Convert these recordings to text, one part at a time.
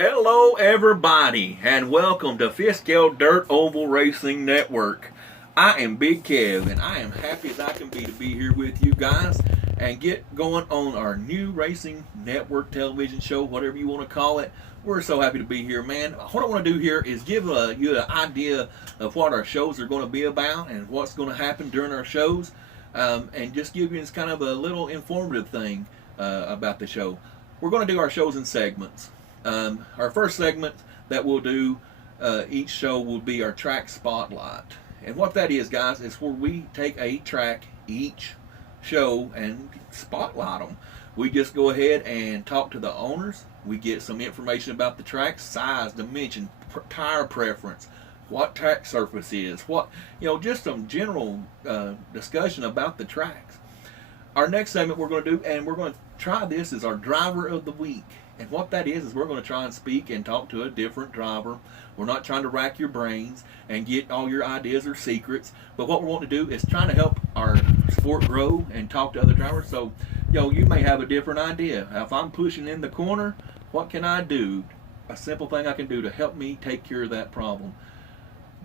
Hello, everybody, and welcome to Fiskell Dirt Oval Racing Network. I am Big Kev, and I am happy as I can be to be here with you guys and get going on our new racing network television show, whatever you want to call it. We're so happy to be here, man. What I want to do here is give you an idea of what our shows are going to be about and what's going to happen during our shows, and just give you kind of a little informative thing about the show. We're going to do our shows in segments. Our first segment that we'll do each show will be our track spotlight. And what that is, guys, is where we take a track each show and spotlight them. We just go ahead and talk to the owners. We get some information about the track, size, dimension, tire preference, what track surface is, just some general discussion about the tracks. Our next segment we're going to do, and we're going to try this, is our driver of the week. And what that is we're going to try and speak and talk to a different driver. We're not trying to rack your brains and get all your ideas or secrets. But what we want to do is trying to help our sport grow and talk to other drivers. So, you may have a different idea. If I'm pushing in the corner, what can I do? A simple thing I can do to help me take care of that problem.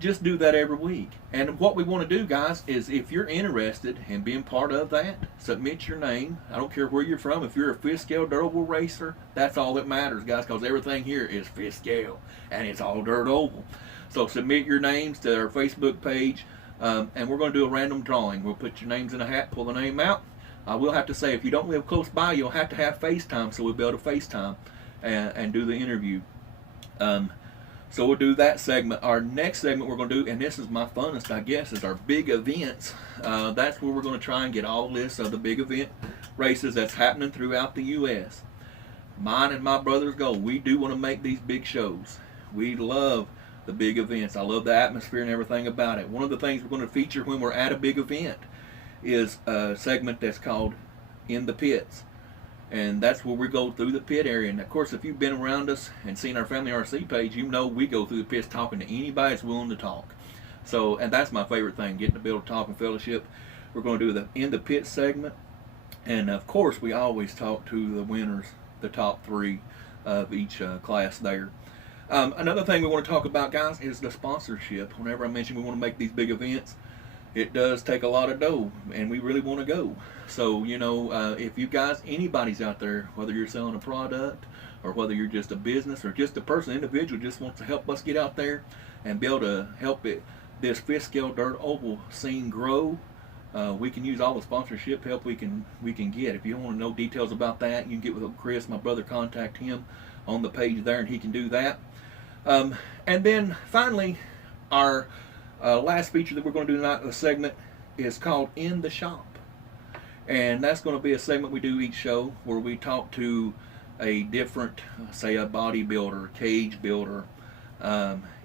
Just do that every week. And what we want to do, guys, is if you're interested in being part of that, submit your name. I don't care where you're from. If you're a Fiskell Dirt Oval racer, that's all that matters, guys, because everything here is Fiskell, and it's all Dirt Oval. So submit your names to our Facebook page, and we're going to do a random drawing. We'll put your names in a hat, pull the name out. I will have to say, if you don't live close by, you'll have to have FaceTime, so we'll be able to FaceTime and do the interview. So we'll do that segment. Our next segment we're going to do, and this is my funnest, I guess, is our big events. That's where we're going to try and get all lists of the big event races that's happening throughout the U.S. Mine and my brother's goal, we do want to make these big shows. We love the big events. I love the atmosphere and everything about it. One of the things we're going to feature when we're at a big event is a segment that's called In the Pits. And that's where we go through the pit area. And of course, if you've been around us and seen our Family RC page, you know we go through the pits talking to anybody that's willing to talk. So, and that's my favorite thing, getting to be able to talk and fellowship. We're going to do the In the Pit segment. And of course, we always talk to the winners, the top three of each class there. Another thing we want to talk about, guys, is the sponsorship. Whenever I mention we want to make these big events, it does take a lot of dough, and we really want to go. So, if you guys, anybody's out there, whether you're selling a product or whether you're just a business or just a person, individual, just wants to help us get out there and be able to help this Fiskell Dirt Oval scene grow, we can use all the sponsorship help we can get. If you want to know details about that, you can get with Chris, my brother, contact him on the page there, and he can do that. And then finally, our last feature that we're going to do tonight, the segment, is called In the Shop. And that's going to be a segment we do each show where we talk to a different, say a bodybuilder, cage builder,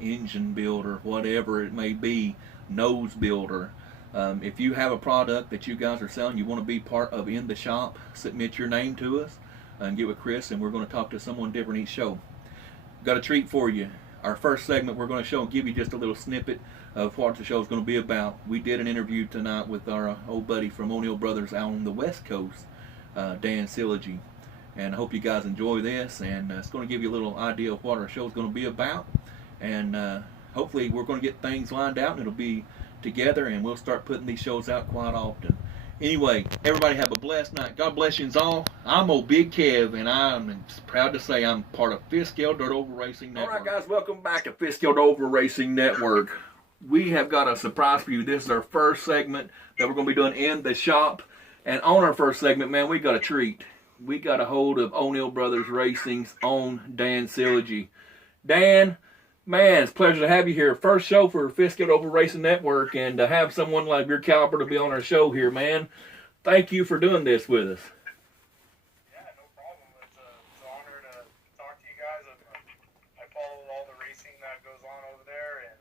engine builder, whatever it may be, nose builder. If you have a product that you guys are selling, you want to be part of In the Shop, submit your name to us and get with Chris, and we're going to talk to someone different each show. Got a treat for you. Our first segment, we're going to show and give you just a little snippet of what the show is going to be about. We did an interview tonight with our old buddy from O'Neill Brothers out on the West Coast, Dan Silagy. And I hope you guys enjoy this, and it's going to give you a little idea of what our show is going to be about. And hopefully we're going to get things lined out, and it'll be together, and we'll start putting these shows out quite often. Anyway, everybody have a blessed night. God bless you all. I'm old Big Kev, and I'm proud to say I'm part of Fiskell Dirt Oval Racing Network. All right, guys, welcome back to Fiskell Dirt Oval Racing Network. We have got a surprise for you. This is our first segment that we're going to be doing In the Shop. And on our first segment, man, we got a treat. We got a hold of O'Neill Brothers Racing's own Dan Silagy. Dan, man, it's a pleasure to have you here. First show for Fiskell Oval Racing Network, and to have someone like your caliber to be on our show here, man. Thank you for doing this with us. Yeah, no problem. It's an honor to talk to you guys. I follow all the racing that goes on over there, and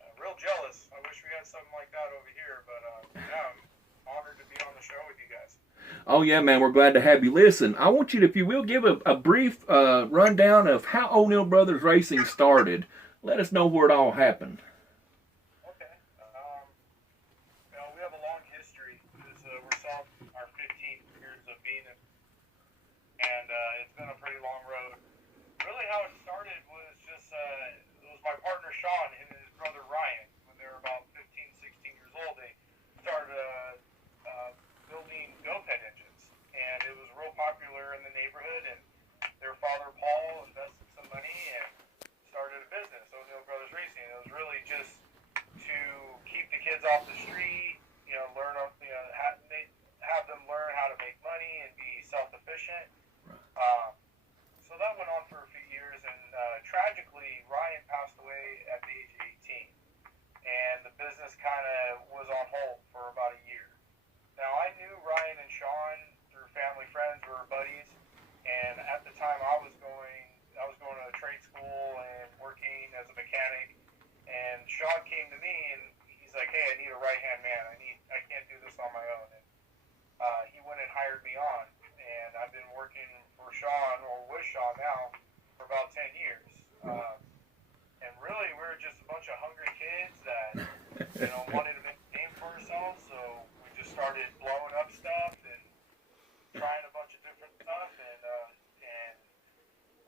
I'm real jealous. I wish we had something like that over here, but yeah, I'm honored to be on the show with you guys. Oh, yeah, man, we're glad to have you. Listen, I want you to, if you will, give a brief rundown of how O'Neill Brothers Racing started. Let us know where it all happened. Okay. Well, we have a long history. We're selling our 15 years of being in, and it's been a pretty long road. Really how it started was just, it was my partner Sean and his brother Ryan. When they were about 15, 16 years old, they started building GoPed engines. And it was real popular in the neighborhood, and their father Paul invested some money and started a business, O'Neill Brothers Racing. It was really just to keep the kids off the street, have them learn how to make money and be self-efficient. So that went on for a few years, and tragically, Ryan passed away at the age of 18, and the business kind of was on hold for about a year. Now, I knew Ryan and Sean through family friends, we were buddies, and at the time I was going to a trade school and working as a mechanic, and Sean came to me and he's like, "Hey, I need a right-hand man. I can't do this on my own." And he went and hired me on, and I've been working for Sean, or with Sean now, for about 10 years. And really, we were just a bunch of hungry kids that, wanted to make a name for ourselves, so we just started blowing up stuff and trying a bunch of different stuff, and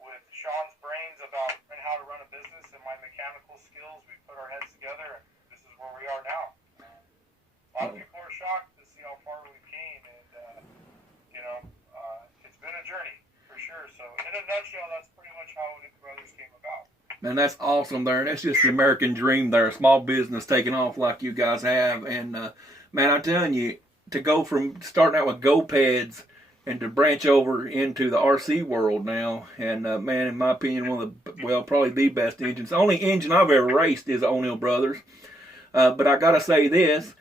with Sean's brains about how to run a business and my mechanical skills, we put our heads together, and this is where we are now. A lot of people are shocked to see how far we came, and it's been a journey for sure. So in a nutshell, that's pretty much how O'Neill Brothers came about. Man, that's awesome there. That's just the American dream there. A small business taking off like you guys have. And, man, I'm telling you, to go from starting out with GoPeds and to branch over into the RC world now. And, man, in my opinion, probably the best engines. The only engine I've ever raced is O'Neill Brothers. But I got to say this.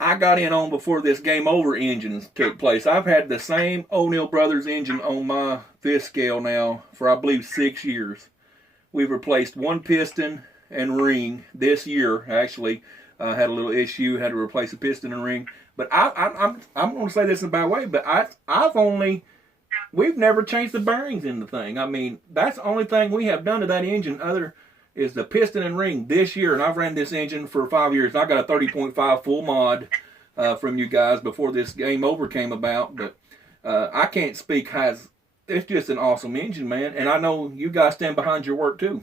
I got in on before this Game Over engines took place. I've had the same O'Neill Brothers engine on my fifth scale now for, I believe, 6 years. We've replaced one piston and ring this year. Actually, had a little issue, had to replace a piston and ring. But I'm going to say this in a bad way, but we've never changed the bearings in the thing. I mean, that's the only thing we have done to that engine other is the piston and ring this year. And I've ran this engine for 5 years. I got a 30.5 full mod from you guys before this Game Over came about. But I can't speak as it's just an awesome engine, man. And I know you guys stand behind your work too.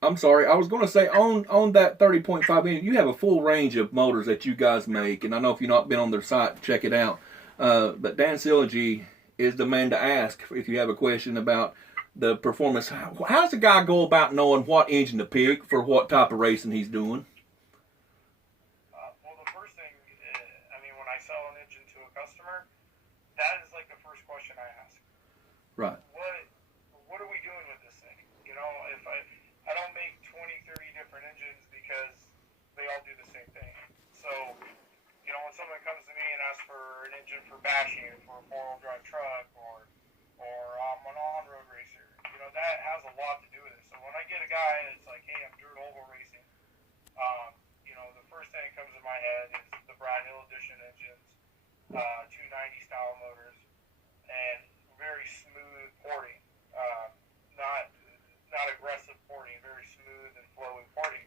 I'm sorry, I was going to say on that 30.5 engine, you have a full range of motors that you guys make. And I know if you've not been on their site, check it out. But Dan Silagy is the man to ask if you have a question about the performance. How does a guy go about knowing what engine to pick for what type of racing he's doing? Well, the first thing, when I sell an engine to a customer, that is like the first question I ask. Right. What are we doing with this thing? If I don't make 20, 30 different engines because they all do the same thing. So, when someone comes to me and asks for an engine for bashing, for a four-wheel drive truck, or I'm an on-road racer, that has a lot to do with it. So when I get a guy that's like, "Hey, I'm dirt oval racing," the first thing that comes in my head is the Brad Hill Edition engines, 290 style motors, and very smooth porting, not aggressive porting, very smooth and flowing porting.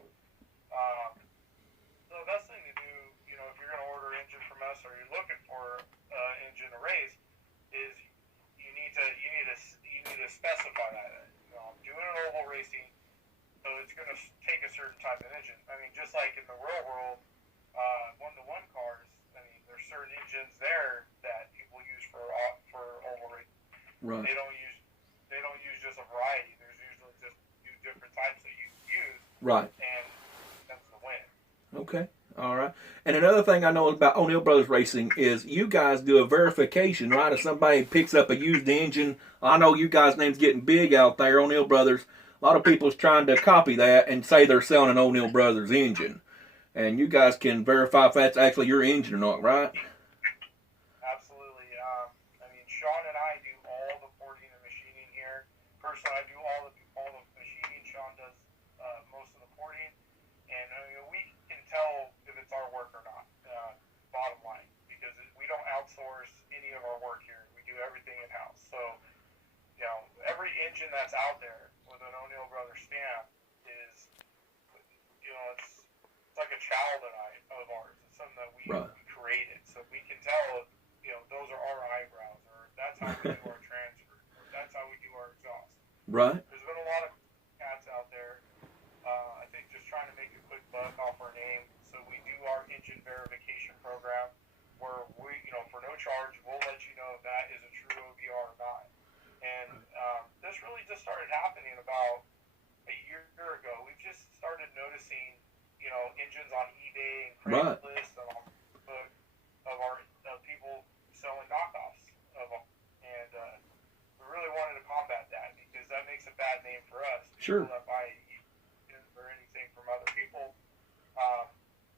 So the best thing to do, if you're going to order an engine from us or you're looking for an engine to race, is you need to specify that. I'm doing an oval racing, so it's going to take a certain type of engine. Just like in the real world, one-to-one cars, there's certain engines there that people use for oval racing. Right. They don't use just a variety. There's usually just different types that you use. Right. And that's the win. Okay. All right. And another thing I know about O'Neill Brothers Racing is you guys do a verification, right? If somebody picks up a used engine, I know you guys' name's getting big out there, O'Neill Brothers. A lot of people's trying to copy that and say they're selling an O'Neill Brothers engine. And you guys can verify if that's actually your engine or not, right? Absolutely. Sean and I do all the porting and machining here. Personally, I do all the machining. Sean does most of the porting. And we can tell if it's our work or not, bottom line, because we don't outsource any of our work here. We do everything in-house. So, every engine that's out there with an O'Neill Brothers stamp is, it's like a child of ours. It's something that we created. So we can tell, those are our Right. There's been a lot of cats out there, I think just trying to make a quick buck off our name. So we do our engine verification program where we, for no charge, we'll let you know if that is a true OBR or not. And this really just started happening about a year ago. We've just started noticing, engines on eBay and Craigslist and on Facebook of people selling knockoffs of them. And we really wanted to combat that because that makes a bad name for us. Sure. People that buy or anything from other people,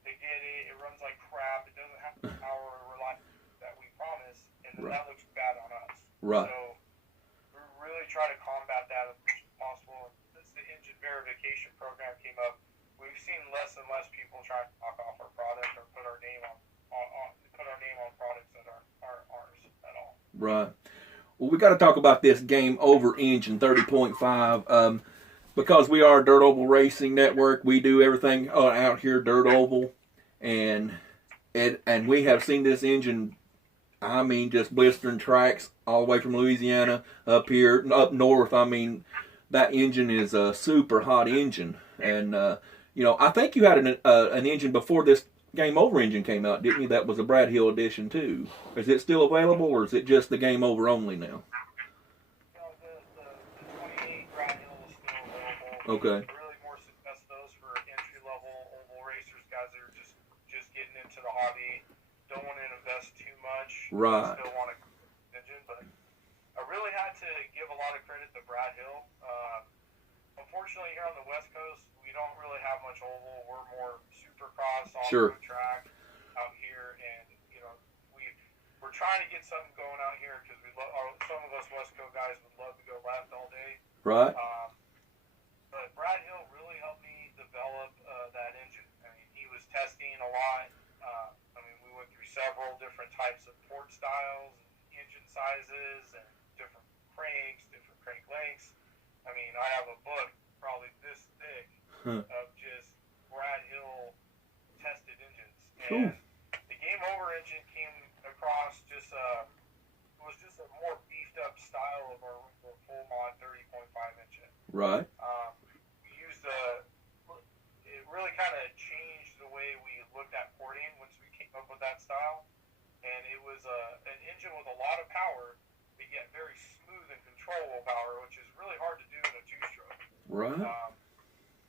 they get it. It runs like crap. It doesn't have the power or reliability that we promise, and then that looks bad on us. Right. So we really try to combat that as much as possible. And since the engine verification program came up, we've seen less and less people try to knock off our product or put our name on products that aren't ours at all. Right. Well, we got to talk about this Game Over engine 30.5. Because we are Dirt Oval Racing Network, we do everything out here Dirt Oval, and we have seen this engine. I mean, just blistering tracks all the way from Louisiana up here, up north. I mean, that engine is a super hot engine, and I think you had an engine before this Game Over engine came out, didn't you? That was a Brad Hill edition too. Is it still available, or is it just the Game Over only now? Okay. Really more success those for entry-level oval racers, guys that are just getting into the hobby, don't want to invest too much. Right. Still want to engine, but I really had to give a lot of credit to Brad Hill. Unfortunately, here on the West Coast, we don't really have much oval. We're more supercross, off-road track out here, and we're trying to get something going out here because some of us West Coast guys would love to go left all day. Right. But Brad Hill really helped me develop that engine. I mean, he was testing a lot. We went through several different types of port styles, and engine sizes, and different cranks, different crank lengths. I mean, I have a book probably this thick of just Brad Hill tested engines. And the Game Over engine came across was just a more beefed up style of our full mod 30.5 engine. Right. It really kind of changed the way we looked at porting once we came up with that style. And it was an engine with a lot of power, but yet very smooth and controllable power, which is really hard to do in a two-stroke. Right.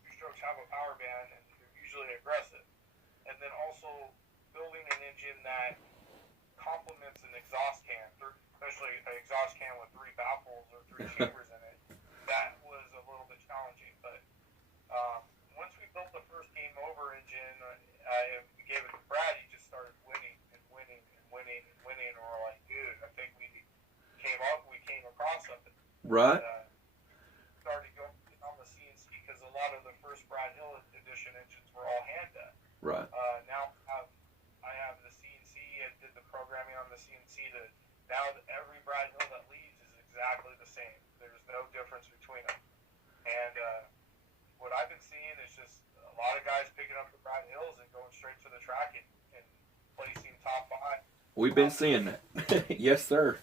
Two-strokes have a power band, and they're usually aggressive. And then also building an engine that complements an exhaust can, especially an exhaust can with 3 baffles or 3 chambers in it, that was a little bit challenging. But once we built the first Game Over engine, we gave it to Brad, he just started winning and winning and winning and winning, and we're like, dude, I think we came across something. Right. Started going on the CNC because a lot of the first Brad Hill edition engines were all hand done. Right. Now I have the CNC and did the programming on the CNC now every Brad Hill that leaves is exactly the same. There's no difference between them. And what I've been seeing is just a lot of guys picking up the Brad Hills and going straight to the track and placing top 5. We've been seeing that. Yes, sir.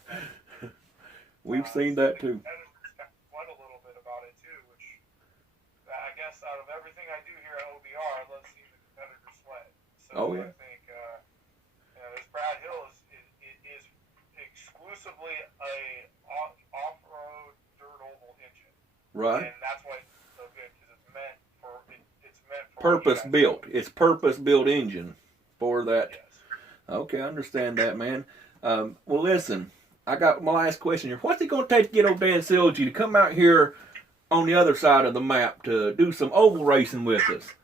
We've seen that too. Sweat a little bit about it too, which I guess out of everything I do here at OBR, I love seeing the competitors sweat. So I think this Brad Hill is exclusively a off-road dirt oval engine. Right. And that's why it's so good because it's meant for purpose built. It's purpose built engine for that. Yes. Okay, I understand that, man. Well, listen, I got my last question here. What's it going to take to get old Dan Silagy to come out here on the other side of the map to do some oval racing with us?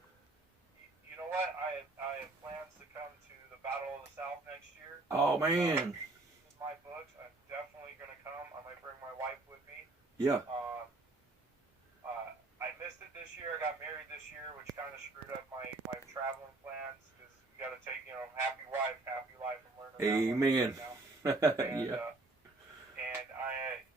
You know what? I have plans to come to the Battle of the South next year. Oh, man. In my books, I'm definitely going to come. I might bring my wife with me. Yeah. I missed it this year. I got married this year, which kind of screwed up my traveling plans because you got to take, happy wife, happy life. I'm learning Amen. that now. Yeah. And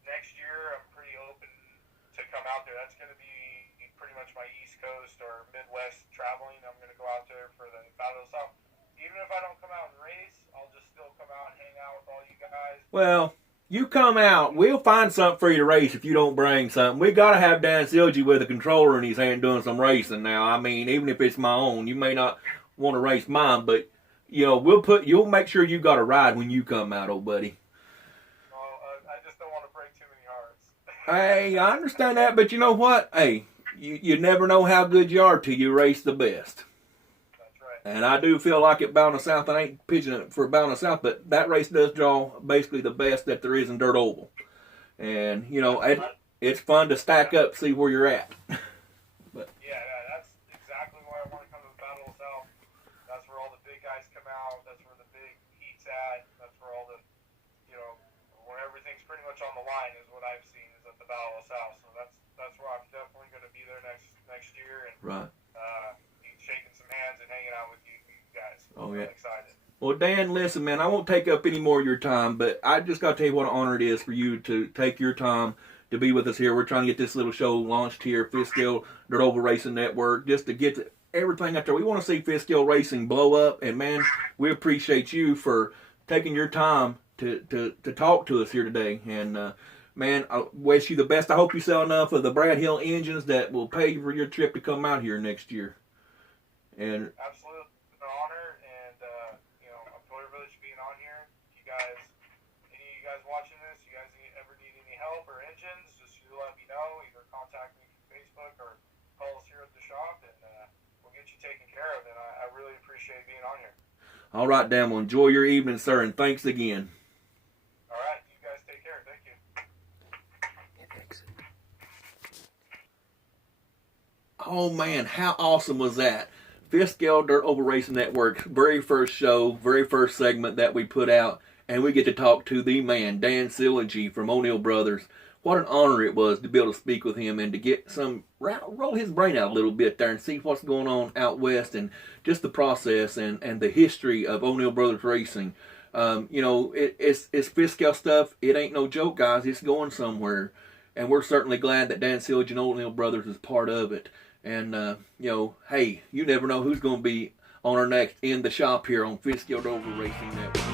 next year, I'm pretty open to come out there. That's going to be pretty much my East Coast or Midwest traveling. I'm going to go out there for the Battle of the South. Even if I don't come out and race, I'll just still come out and hang out with all you guys. Well, You come out, we'll find something for you to race if you don't bring something. We gotta have Dan Silagy with a controller in his hand doing some racing now. I mean, even if it's my own, you may not want to race mine, but you'll make sure you got a ride when you come out, old buddy. Well, I just don't want to break too many hearts. Hey, I understand that, but you know what? Hey, you never know how good you are till you race the best. And I do feel like at Bound of South, I ain't pitching it for Bound of South, but that race does draw basically the best that there is in Dirt Oval. And, it's fun to stack up, see where you're at. Yeah, that's exactly why I want to come to the Battle of South. That's where all the big guys come out. That's where the big heat's at. That's where all the, where everything's pretty much on the line is what I've seen is at the Battle of South. So that's where I'm definitely going to be there next year. And, right. Shaking some hands and hanging out with you guys. Oh, yeah. I'm excited. Well, Dan, listen, man, I won't take up any more of your time, but I just got to tell you what an honor it is for you to take your time to be with us here. We're trying to get this little show launched here, Fifth Scale Dirt Oval Racing Network, just to get everything out there. We want to see Fifth Scale Racing blow up, and, man, we appreciate you for taking your time to talk to us here today. And, man, I wish you the best. I hope you sell enough of the Brad Hill engines that will pay for your trip to come out here next year. And absolutely, it's an honor, and I'm privileged being on here. You guys, any of you guys watching this, you guys ever need any help or engines, just you let me know. Either contact me through Facebook or call us here at the shop, and we'll get you taken care of. And I really appreciate being on here. All right, Dan. Well, enjoy your evening, sir, and thanks again. All right, you guys take care. Thank you. Oh man, how awesome was that? Fifth Scale Dirt Oval Racing Network's very first show, very first segment that we put out, and we get to talk to the man, Dan Silagy from O'Neill Brothers. What an honor it was to be able to speak with him and to get roll his brain out a little bit there and see what's going on out west and just the process and the history of O'Neill Brothers Racing. It's Fifth Scale stuff. It ain't no joke, guys. It's going somewhere. And we're certainly glad that Dan Silagy and O'Neill Brothers is part of it. And, hey, you never know who's going to be on our next In the Shop here on Fifth Scale Oval Racing Network.